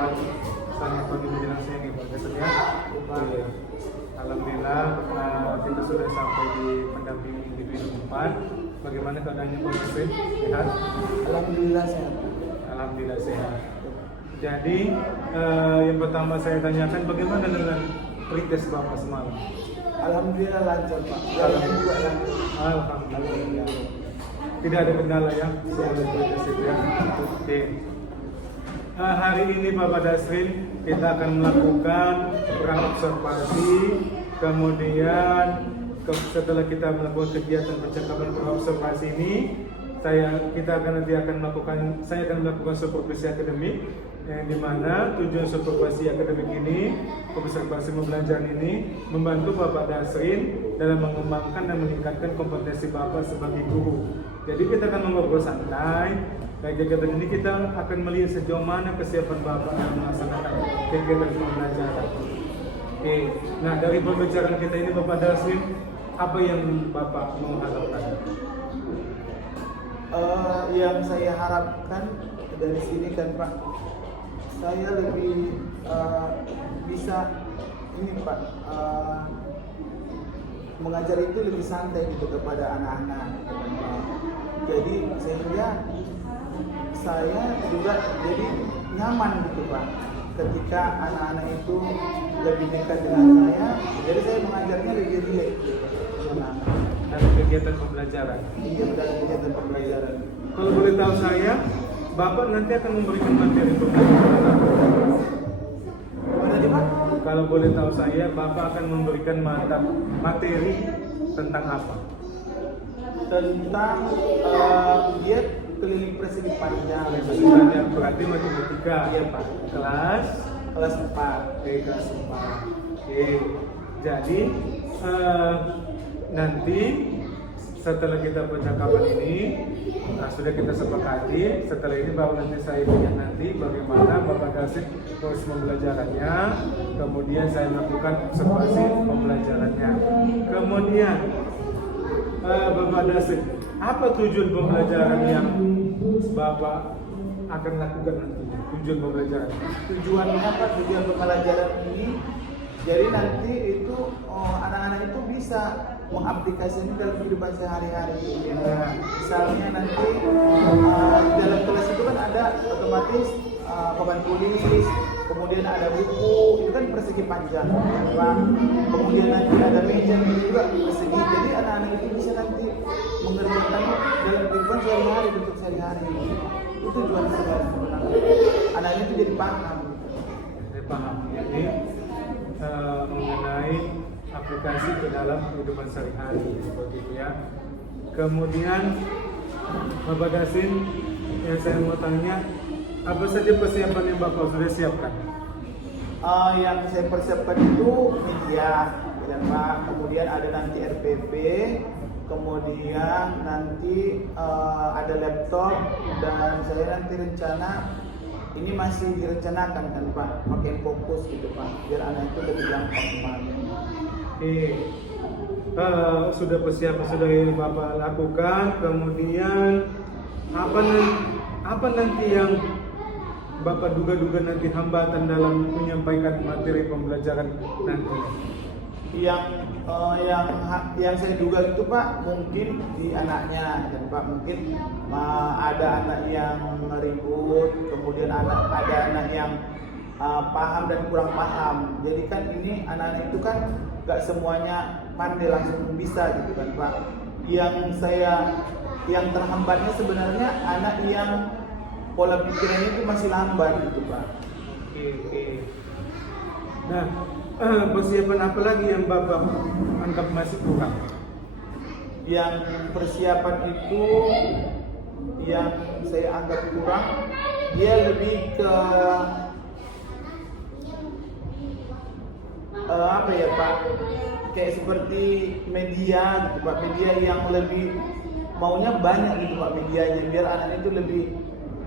pagi. Selamat pagi menjelang siang Ibu ya. Oke. Alhamdulillah kita sudah sampai di pendampingan individu 4. Bagaimana keadaannya Pak Yusri? Sehat? Alhamdulillah sehat. Alhamdulillah sehat. Jadi yang pertama saya tanyakan bagaimana dengan pretest Bapak semalam? Alhamdulillah lancar Pak. Jalannya juga lancar. Alhamdulillah. Tidak ada kendala ya soal pretest itu ya. Oke. Hari ini Bapak Dasrin kita akan melakukan praobservasi, kemudian setelah kita melakukan kegiatan percakapan praobservasi ini, saya akan melakukan supervisi akademik yang dimana tujuan supervisi akademik ini, observasi pembelajaran ini membantu Bapak Dasrin dalam mengembangkan dan meningkatkan kompetensi Bapak sebagai guru. Jadi kita akan ngobrol santai. Baik, kegiatan ini kita akan melihat sejauh mana kesiapan Bapak dalam melaksanakan kegiatan pembelajaran. Oke, nah dari pembicaraan kita ini Bapak Dasrin, apa yang Bapak mau harapkan? Yang saya harapkan dari sini kan Pak, saya lebih bisa ini Pak, mengajar itu lebih santai gitu kepada anak-anak gitu kan Pak. Jadi sehingga saya juga jadi nyaman gitu Pak, ketika anak-anak itu lebih dekat dengan saya, jadi saya mengajarnya lebih rileks gitu, anak-anak. Dari kegiatan pembelajaran. Iya, dari kegiatan pembelajaran. Kalau boleh tahu saya, Bapak nanti akan memberikan materi pembelajaran apa? Gimana nih Pak? Kalau boleh tahu saya, Bapak akan memberikan materi tentang apa? Tentang dia keliling persegi panjang. Misalnya berarti matematika. Iya Pak. Kelas 4. Oke, kelas 4. Oke. Jadi nanti setelah kita percakapan ini sudah kita sepakati. Setelah ini baru nanti saya lihat nanti bagaimana Bapak Dasid proses pembelajarannya. Kemudian saya melakukan observasi pembelajarannya. Kemudian Bapak Dasid, apa tujuan pembelajaran yang Bapak akan lakukan nanti? Tujuan pembelajaran? Tujuannya apa? Tujuan pembelajaran ini jadi nanti itu anak-anak itu bisa mengaplikasikan dalam kehidupan sehari-hari. Ya. Misalnya nanti di dalam kelas itu kan ada otomatis papan tulis, kemudian ada buku, itu kan persegi panjang, ya, kemudian nanti ada meja juga persegi. Jadi anak-anak itu bisa nanti mengerjakan dalam kehidupan sehari-hari, bentuk sehari-hari. Itu tujuan sebenarnya. Anaknya itu jadi paham. Saya paham. Jadi mengenai aplikasi ke dalam kehidupan sehari-hari seperti itu ya. Kemudian Bapak Dasin, yang saya mau tanya, apa saja persiapan yang Bapak sudah siapkan? Yang saya persiapkan itu media, ya Pak. Kemudian ada nanti RPP, kemudian nanti ada laptop, dan saya nanti rencana ini masih direncanakan kan Pak, pakai fokus gitu Pak, biar anak itu lebih gampang Pak. Sudah persiapan sudah yang Bapak lakukan. Kemudian apa nanti yang Bapak duga-duga nanti hambatan dalam menyampaikan materi pembelajaran nanti? Yang saya duga itu Pak, mungkin di anaknya dan Pak, mungkin ada anak yang ribut, kemudian ada anak yang paham dan kurang paham. Jadi kan ini anak-anak itu kan gak semuanya pandai langsung bisa gitu kan Pak. Yang terhambatnya sebenarnya anak yang pola pikirnya itu masih lambat gitu Pak. Oke. Nah, persiapan apa lagi yang Bapak anggap masih kurang? Yang persiapan itu yang saya anggap kurang, dia lebih ke apa ya Pak, kayak seperti media gitu Pak, media yang lebih maunya banyak gitu Pak medianya, biar anak itu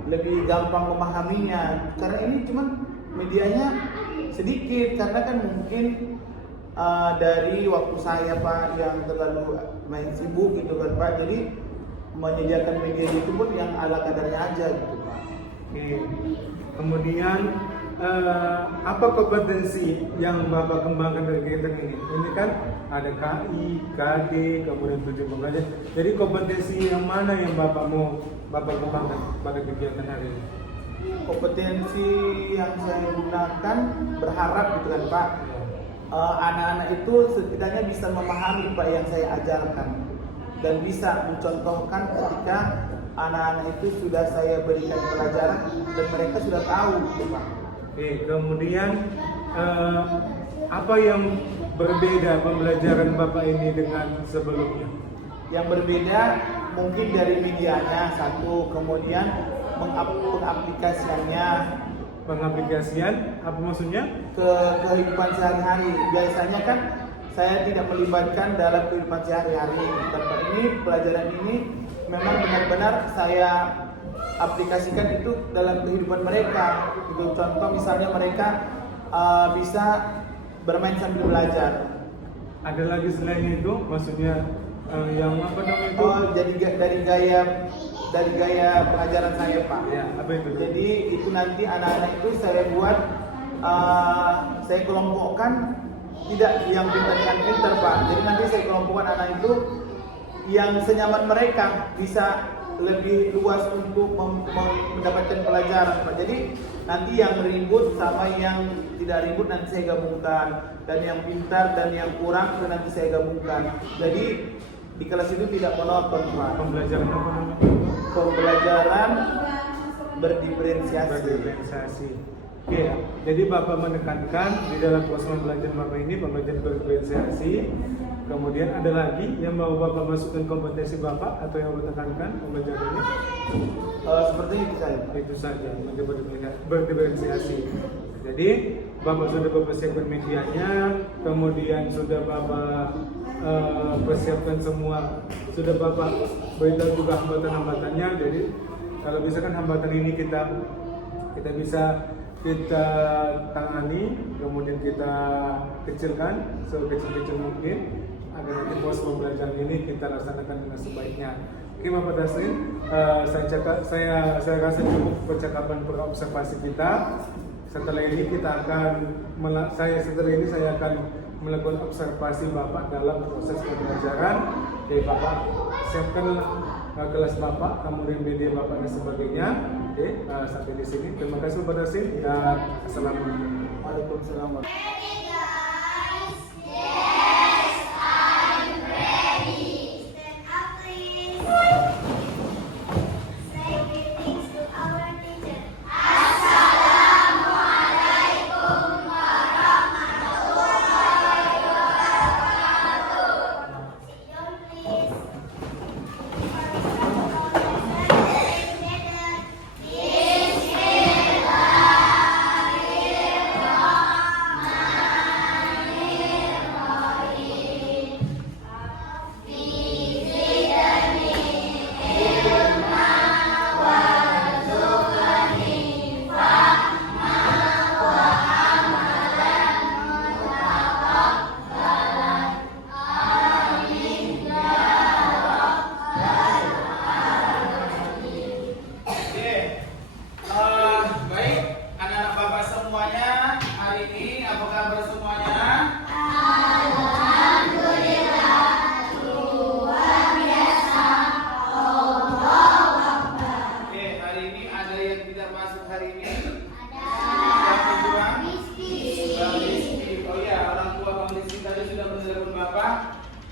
lebih gampang memahaminya. Karena ini cuman medianya sedikit, karena kan mungkin dari waktu saya Pak yang terlalu main sibuk gitu kan Pak, jadi menyediakan media itu pun yang ala kadarnya aja gitu Pak. Oke. Kemudian apa kompetensi yang Bapak kembangkan dari kegiatan ini? Ini kan ada KI, KD, kemudian 7 pembelajar. Jadi kompetensi yang mana yang Bapak kembangkan pada kegiatan hari ini? Kompetensi yang saya gunakan berharap gitu kan Pak, anak-anak itu setidaknya bisa memahami Pak yang saya ajarkan dan bisa mencontohkan ketika anak-anak itu sudah saya berikan pelajaran dan mereka sudah tahu gitu Pak. Oke, kemudian apa yang berbeda pembelajaran Bapak ini dengan sebelumnya? Yang berbeda mungkin dari medianya satu, kemudian Pengaplikasian, apa maksudnya? Ke kehidupan sehari-hari. Biasanya kan saya tidak melibatkan dalam kehidupan sehari-hari. Tempat ini, pelajaran ini memang benar-benar saya aplikasikan itu dalam kehidupan mereka. Gitu. Contoh misalnya mereka bisa bermain sambil belajar. Ada lagi selain itu, maksudnya yang apa namanya itu? Oh, jadi dari gaya pengajaran saya Pak. Ya, apa itu? Jadi itu nanti anak-anak itu saya buat, saya kelompokkan tidak yang pintar yang pintar Pak. Jadi nanti saya kelompokkan anak itu yang senyaman mereka bisa lebih luas untuk mendapatkan pelajaran Pak. Jadi nanti yang ribut sama yang tidak ribut nanti saya gabungkan, dan yang pintar dan yang kurang itu nanti saya gabungkan. Jadi di kelas itu tidak monoton Pak. Pembelajaran apa namanya? Pembelajaran berdiferensiasi. Oke, jadi Bapak menekankan di dalam proses pembelajaran Bapak ini pembelajaran berdiferensiasi. Kemudian ada lagi yang mau Bapak masukkan kompetensi Bapak atau yang Bapak tekankan pembelajaran ini? Seperti itu saya. Itu saja, berdiferensiasi. Jadi Bapak sudah mempersiapkan medianya, kemudian sudah Bapak persiapkan semua, sudah Bapak beritahu juga hambatan-hambatannya. Jadi kalau misalkan hambatan ini kita bisa kita tangani, kemudian kita kecilkan sekecil-kecil mungkin agar nanti proses pembelajaran ini kita laksanakan dengan sebaiknya. Oke Bapak Dasrin, saya rasa cukup percakapan observasi kita. Setelah ini saya akan melakukan observasi Bapak dalam proses pembelajaran. Oke Bapak, siapkanlah kelas Bapak, kemudian media Bapak dan sebagainya. Oke, sampai di sini. Terima kasih Bapak Dasrin dan assalamualaikum. Waalaikumsalam.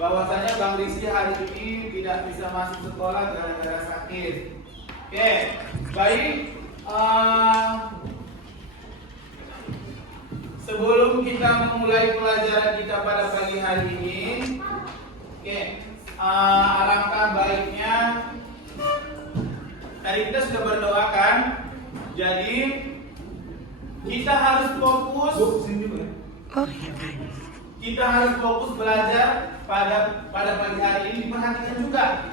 Bahwasanya Bang Rizky hari ini tidak bisa masuk sekolah gara-gara sakit. Oke, baik. Sebelum kita memulai pelajaran kita pada pagi hari ini, alangkah baiknya tadi kita sudah berdoa kan. Jadi kita harus fokus. Kita harus fokus belajar pada pagi hari ini. Diperhatikan juga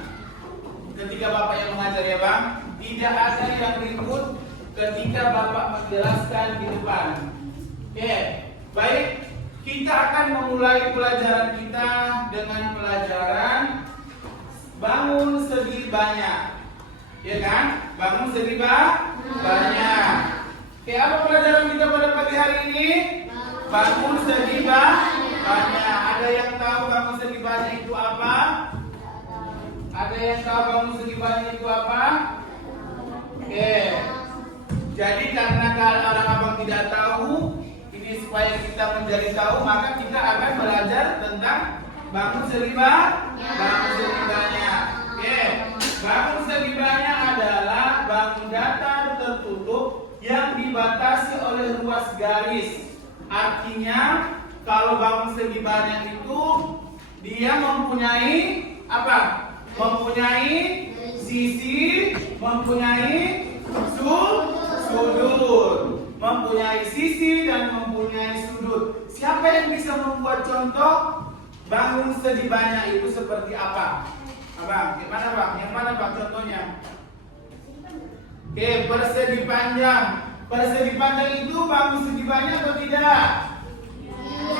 ketika Bapak yang mengajar ya Bang, tidak ada yang ribut ketika Bapak menjelaskan di depan. Oke, baik, kita akan memulai pelajaran kita dengan pelajaran bangun segi banyak, ya kan? Bangun segi banyak. Oke, apa pelajaran kita pada pagi hari ini? Bangun segi banyak. Ada yang tahu bangun segi banyak itu apa? Ada yang tahu bangun segi banyak itu apa? Oke. Jadi karena kalau orang abang tidak tahu, ini supaya kita menjadi tahu, maka kita akan belajar tentang bangun segi banyak. Oke. Bangun segi banyak adalah bangun datar tertutup yang dibatasi oleh ruas garis. Artinya kalau bangun segi banyak itu dia mempunyai apa? Mempunyai sisi, mempunyai sudut, mempunyai sisi dan mempunyai sudut. Siapa yang bisa membuat contoh bangun segi banyak itu seperti apa? Abang, gimana bang? Yang mana bang contohnya? Oke, persegi panjang. Persegi panjang itu bangun segi banyak atau tidak?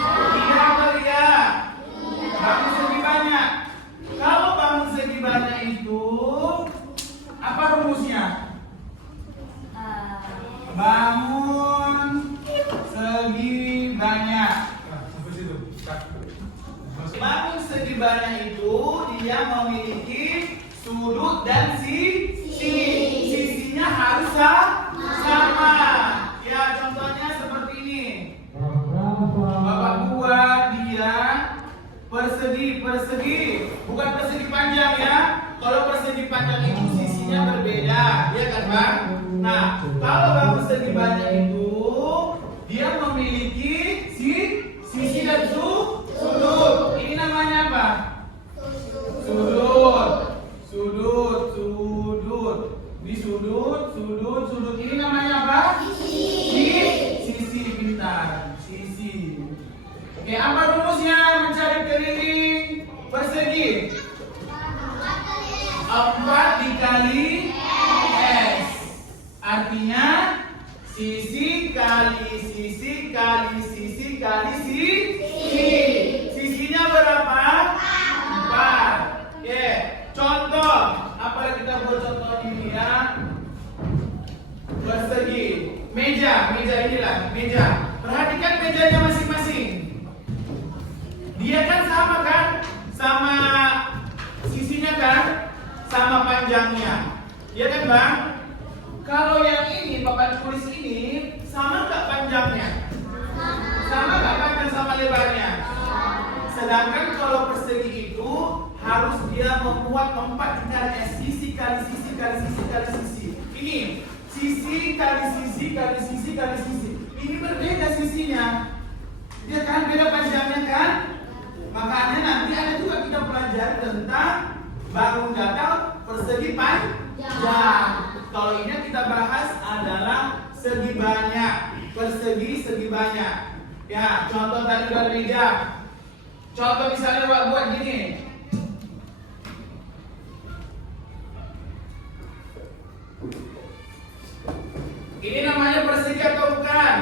Tidak atau tidak? Bangun segi banyak. Kalau bangun segi banyak itu apa rumusnya? Bangun segi banyak. Sampai situ. Bangun segi banyak itu dia memiliki sudut dan sisinya harus sama. Ya, contohnya seperti ini. Bapak buat dia persegi, bukan persegi panjang ya. Kalau persegi panjang itu sisinya berbeda, ya kan bang? Nah, kalau bangun segi banyak itu dia memiliki sisi dan sudut. Ini namanya apa? Sudut. Di sudut. Ini namanya apa? Sisi pintar. Sisi. Oke, apa rumusnya mencari keliling persegi? 4 dikali S. Artinya sisi kali sisi kali sisi kali sisi. Sisinya berapa? 4. Oke, contoh. Apa yang kita buat contoh ini ya? Persegi. Meja inilah meja. Perhatikan mejanya masing-masing. Dia kan sama kan? Sama sisinya kan? Sama panjangnya. Iya kan bang? Kalau yang ini, papan tulis ini sama nggak panjangnya? Sama nggak panjang sama lebarnya? Sedangkan kalau persegi itu harus dia membuat 4 dikali S, sisi kali sisi kali sisi kali sisi. Ini sisi kali sisi kali sisi kali sisi. Ini berbeda sisinya. Dia kan beda panjangnya kan? Makanya nanti ada juga kita pelajari tentang bangun datar persegi panjang. Kalau ini yang kita bahas adalah segi banyak, persegi banyak. Ya, contoh tadi dari meja. Contoh misalnya buat gini. Ini namanya persegi atau bukan?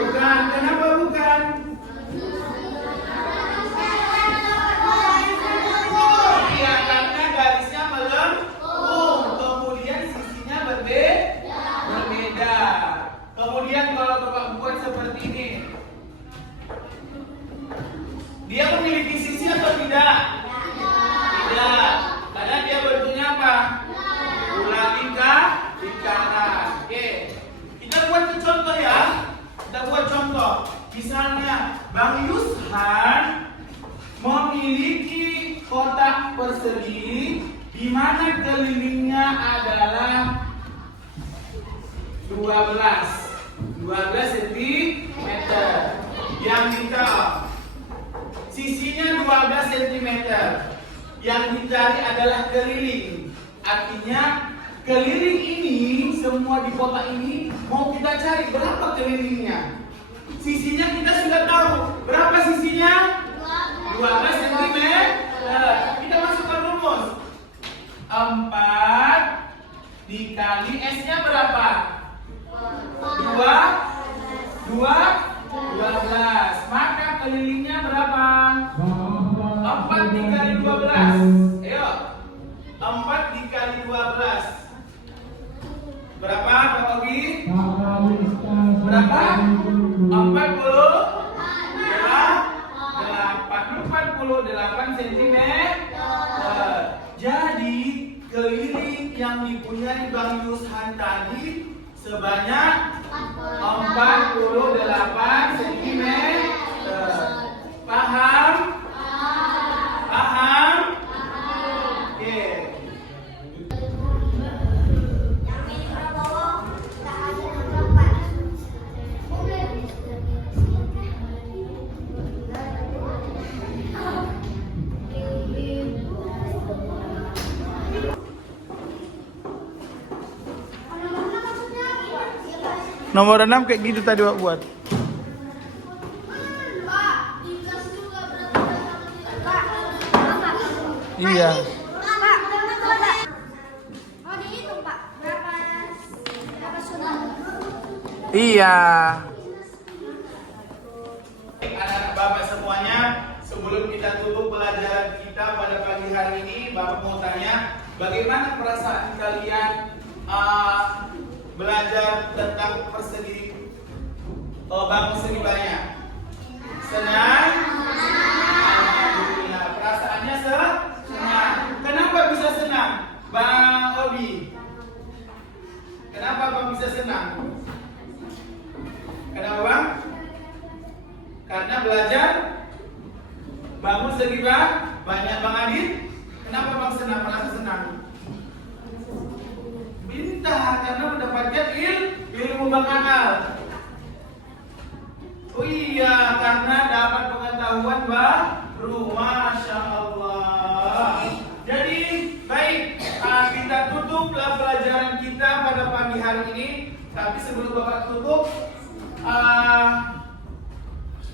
Bukan. Kenapa bukan? Iya, karena garisnya melengkung. Kemudian sisinya berbeda. Kemudian kalau Bapak buat seperti ini, dia memiliki sisi atau tidak? Tidak. Karena dia bentuknya apa? Bulat di kanan. Oke. Kita buat contoh ya. Kita buat contoh. Misalnya Bang Yushan memiliki kotak persegi di mana kelilingnya adalah 12 cm. Yang kita sisinya 12 cm. Yang dicari adalah keliling. Artinya keliling ini semua di kotak ini mau kita cari berapa kelilingnya. Sisinya kita sudah tahu. Berapa sisinya? 12 cm. Kita masukkan rumus. 4 dikali S-nya berapa? 12. Maka kelilingnya berapa? 4 dikali 12. Ayo. 4 dikali 12. Berapa? berapa? 48 cm. Jadi keliling yang dipunyai Bang Yushan tadi sebanyak 48 cm. Paham? Paham? Oke. Nomor 6 kayak gitu tadi Wak buat. Iya. Iya. Anak-anak Bapak semuanya, sebelum kita tutup pelajaran kita pada pagi hari ini, Bapak mau tanya, bagaimana perasaan kalian belajar tentang bangun segi banyak? Senang? Alhamdulillah. Perasaannya senang. Kenapa bisa senang, Bang Obi? Kenapa Bang bisa senang? Kenapa Bang? Karena belajar bangun segi banyak. Bang Adit, kenapa Bang senang? Merasa senang? Bintang, karena mendapatkan ilmu Bang Anal. Oh iya, karena dapat pengetahuan baru. Masya Allah. Jadi baik, kita tutuplah pelajaran kita pada pagi hari ini. Tapi sebelum Bapak tutup,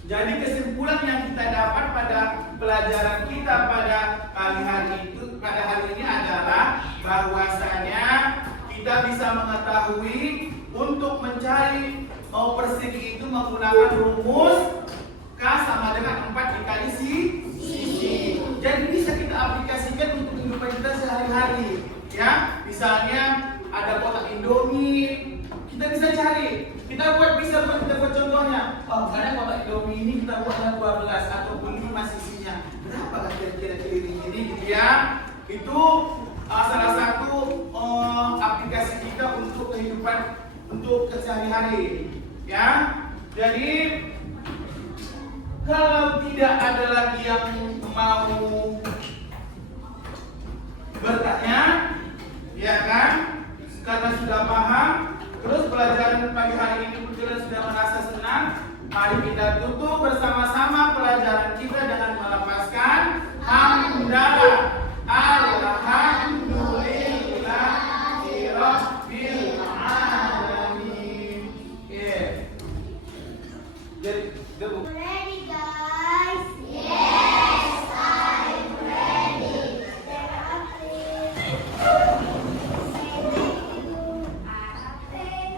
jadi kesimpulan yang kita dapat pada pelajaran kita pada pagi hari ini adalah bahwasanya kita bisa mengetahui untuk mencari persegi itu menggunakan rumus K sama dengan 4 dikali sisi. Jadi bisa kita aplikasikan untuk kehidupan kita sehari-hari. Ya, misalnya ada kotak Indomie, kita bisa cari. Kita buat contohnya. Oh, ada kotak Indomie ini kita buat 12 ataupun 5 sisinya. Berapa kira-kira keliling ini gitu ya? Itu salah satu aplikasi kita untuk kehidupan untuk kesehari-hari. Ya, jadi kalau tidak ada lagi yang mau bertanya, ya kan? Karena sudah paham, terus pelajaran pagi hari ini kebetulan sudah merasa senang. Mari kita tutup bersama-sama pelajaran kita dengan melepaskan hamdalah. Alhamdulillahirabbil alamin. Jadi, ready guys? Yes, I'm ready.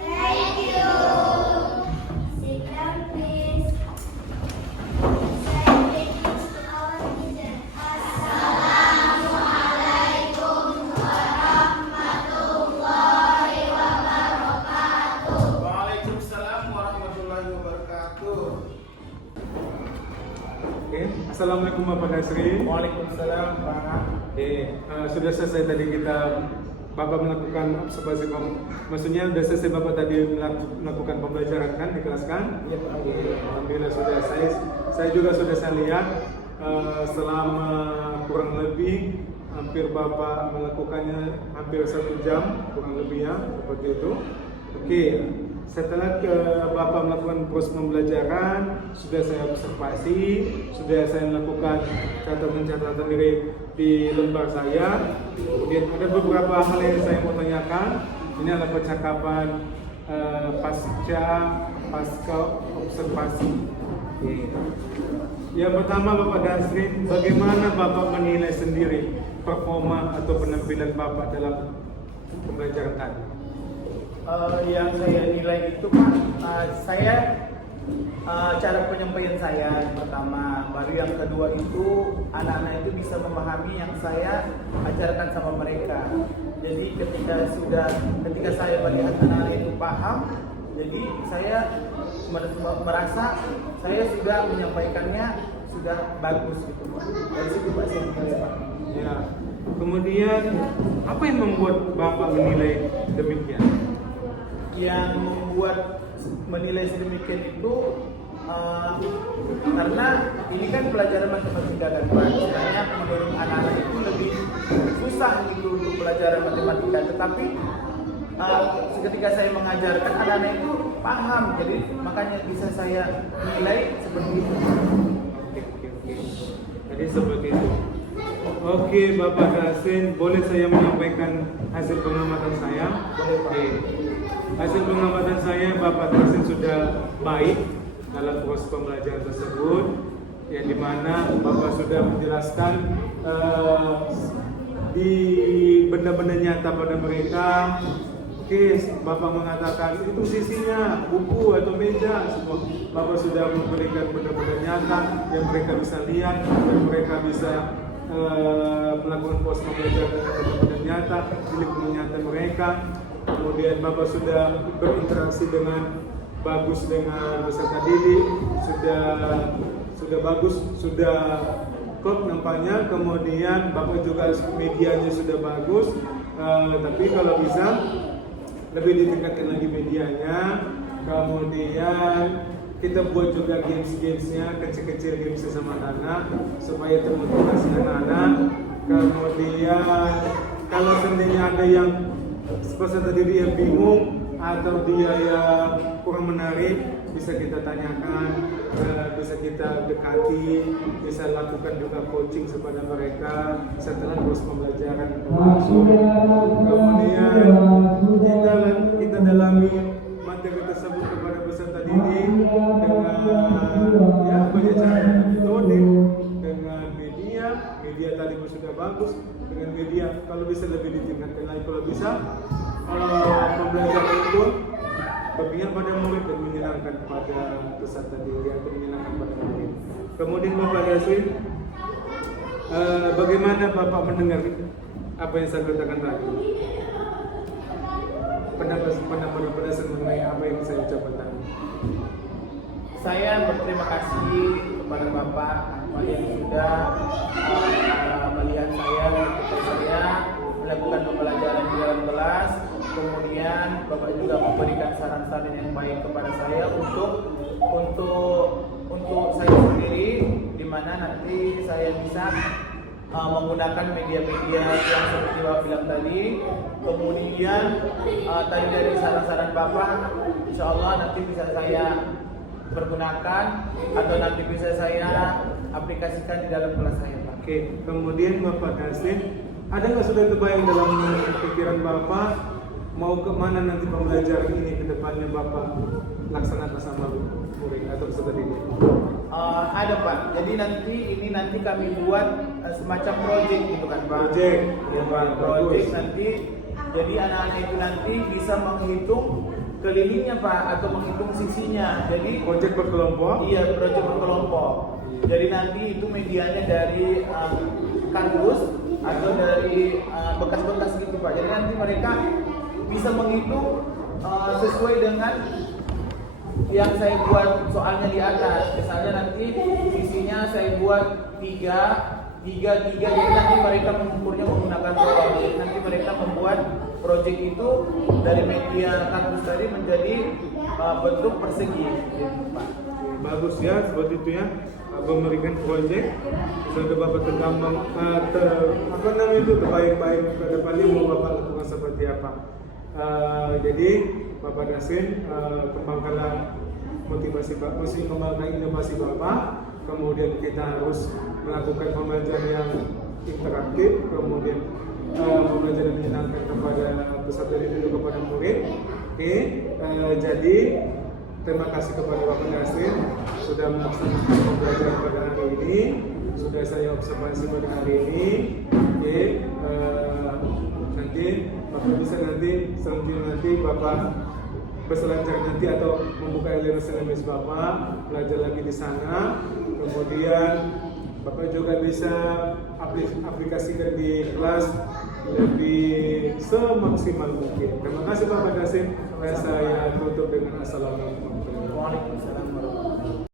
Thank you. Sit down please. Say greetings to our teacher. Assalamualaikum warahmatullahi wabarakatuh. Waalaikumsalam warahmatullahi wabarakatuh. Oke, Assalamualaikum Bapak Dasri. Waalaikumsalam Pak. Oke, sudah selesai tadi kita Bapak melakukan observasi, maksudnya sudah selesai Bapak tadi melakukan pembelajaran kan di kelas kan? Iya Pak. Alhamdulillah sudah. Saya juga sudah saya lihat selama kurang lebih hampir Bapak melakukannya hampir 1 jam kurang lebih ya seperti itu. Oke, setelah Bapak melakukan proses pembelajaran, sudah saya observasi, sudah saya melakukan catatan-catatan di lembar saya. Kemudian ada beberapa hal yang saya mau tanyakan. Ini adalah percakapan pasca observasi. Oke. Yang pertama Bapak Dasrin, bagaimana Bapak menilai sendiri performa atau penampilan Bapak dalam pembelajaran tadi? Yang saya nilai itu Pak, saya cara penyampaian saya yang pertama, baru yang kedua itu anak-anak itu bisa memahami yang saya ajarkan sama mereka. Jadi ketika saya melihat anak-anak itu paham, Jadi saya merasa saya sudah menyampaikannya sudah bagus gitu Pak. Dari situ Pak saya menilai Pak. Ya. Kemudian apa yang membuat Bapak menilai demikian? Yang membuat menilai sedemikian itu karena ini kan pelajaran matematika dan Pak. Sebenarnya menurut anak-anak itu lebih susah gitu untuk pelajaran matematika, tetapi ketika saya mengajarkan anak-anak itu paham, jadi makanya bisa saya nilai seperti itu. Oke. Jadi seperti itu. Oke, Bapak Dasin, boleh saya menyampaikan hasil pengamatan saya? Oke. Hasil pengamatan saya, Bapak Dasin sudah baik dalam proses pembelajaran tersebut, yang dimana Bapak sudah menjelaskan di benda-benda nyata pada mereka. Oke, Bapak mengatakan itu sisinya buku atau meja, semua Bapak sudah memberikan benda-benda nyata yang mereka bisa lihat dan mereka bisa melakukan proses pembelajaran dengan benda-benda nyata di lingkungan nyata mereka. Kemudian Bapak sudah berinteraksi dengan bagus dengan peserta didik, sudah bagus, sudah klop nampaknya. Kemudian Bapak juga medianya sudah bagus, tapi kalau bisa lebih ditingkatkan lagi medianya. Kemudian kita buat juga games-gamesnya, kecil-kecil games sama anak supaya termotivasi anak-anak. Kemudian kalau seandainya ada yang peserta didik yang bingung atau dia yang kurang menarik, bisa kita tanyakan, bisa kita dekati, bisa lakukan juga coaching kepada mereka setelah proses pembelajaran berlangsung. Kemudian kita dalami materi tersebut kepada peserta didik dengan banyak cara, metode, dengan media tadi pun sudah bagus, dengan media kalau bisa lebih ditingkatkan lagi, kalau bisa pembelajaran itu berpihak pada murid dan menyenangkan pada peserta didik atau menyenangkan pada murid. Kemudian Bapak Yasin, bagaimana Bapak mendengar apa yang saya katakan tadi? Pendapat berdasar mengenai apa yang saya ucapkan tadi. Saya berterima kasih kepada Bapak yang sudah melihat saya ketika saya melakukan pembelajaran di dalam kelas. Kemudian Bapak juga memberikan saran-saran yang baik kepada saya untuk saya sendiri, di mana nanti saya bisa menggunakan media-media yang seperti Bapak bilang tadi. Kemudian tadi dari saran-saran Bapak, insya Allah nanti bisa saya pergunakan atau nanti bisa saya aplikasikan di dalam kelas saya, Pak. Oke, kemudian Bapak Dasin, ada nggak sudah terbayang dalam pikiran Bapak mau kemana nanti pembelajaran ini ke depannya Bapak laksanakan sama murid atau peserta didik? Ada Pak, jadi nanti kami buat semacam project gitu kan Pak. Project, ya Pak, project nanti. Jadi anak-anak itu nanti bisa menghitung kelilingnya Pak, atau menghitung sisinya. Jadi project berkelompok? Iya, project berkelompok. Jadi nanti itu medianya dari kardus atau dari bekas-bekas gitu Pak. Jadi nanti mereka bisa menghitung sesuai dengan yang saya buat soalnya di atas. Misalnya nanti sisinya saya buat 3, jadi nanti mereka mengukurnya menggunakan soal. Jadi nanti mereka membuat project itu dari media kardus tadi menjadi bentuk persegi, gitu, Pak. Bagus ya, seperti itu ya. Memberikan project sudah Bapak tergambang terbaik-baik ke depannya mau Bapak lakukan seperti apa. Jadi Bapak Dasin, kembangkanlah motivasi Bapak, mesti kembangkan inovasi Bapak. Kemudian kita harus melakukan pembelajaran yang interaktif, kemudian pembelajaran yang menyenangkan kepada peserta didik dan kepada murid. Oke, jadi terima kasih kepada Bapak Dasin sudah melaksanakan pembelajaran pada hari ini, sudah saya observasi pada hari ini. Oke, nanti Bapak bisa selanjutnya Bapak berselancar nanti atau membuka LMS Bapak, belajar lagi di sana. Kemudian Bapak juga bisa aplikasikan di kelas lebih semaksimal mungkin. Terima kasih Bapak Dasim. Saya tutup dengan assalamualaikum warahmatullahi wabarakatuh. Waalaikumsalam warahmatullahi wabarakatuh.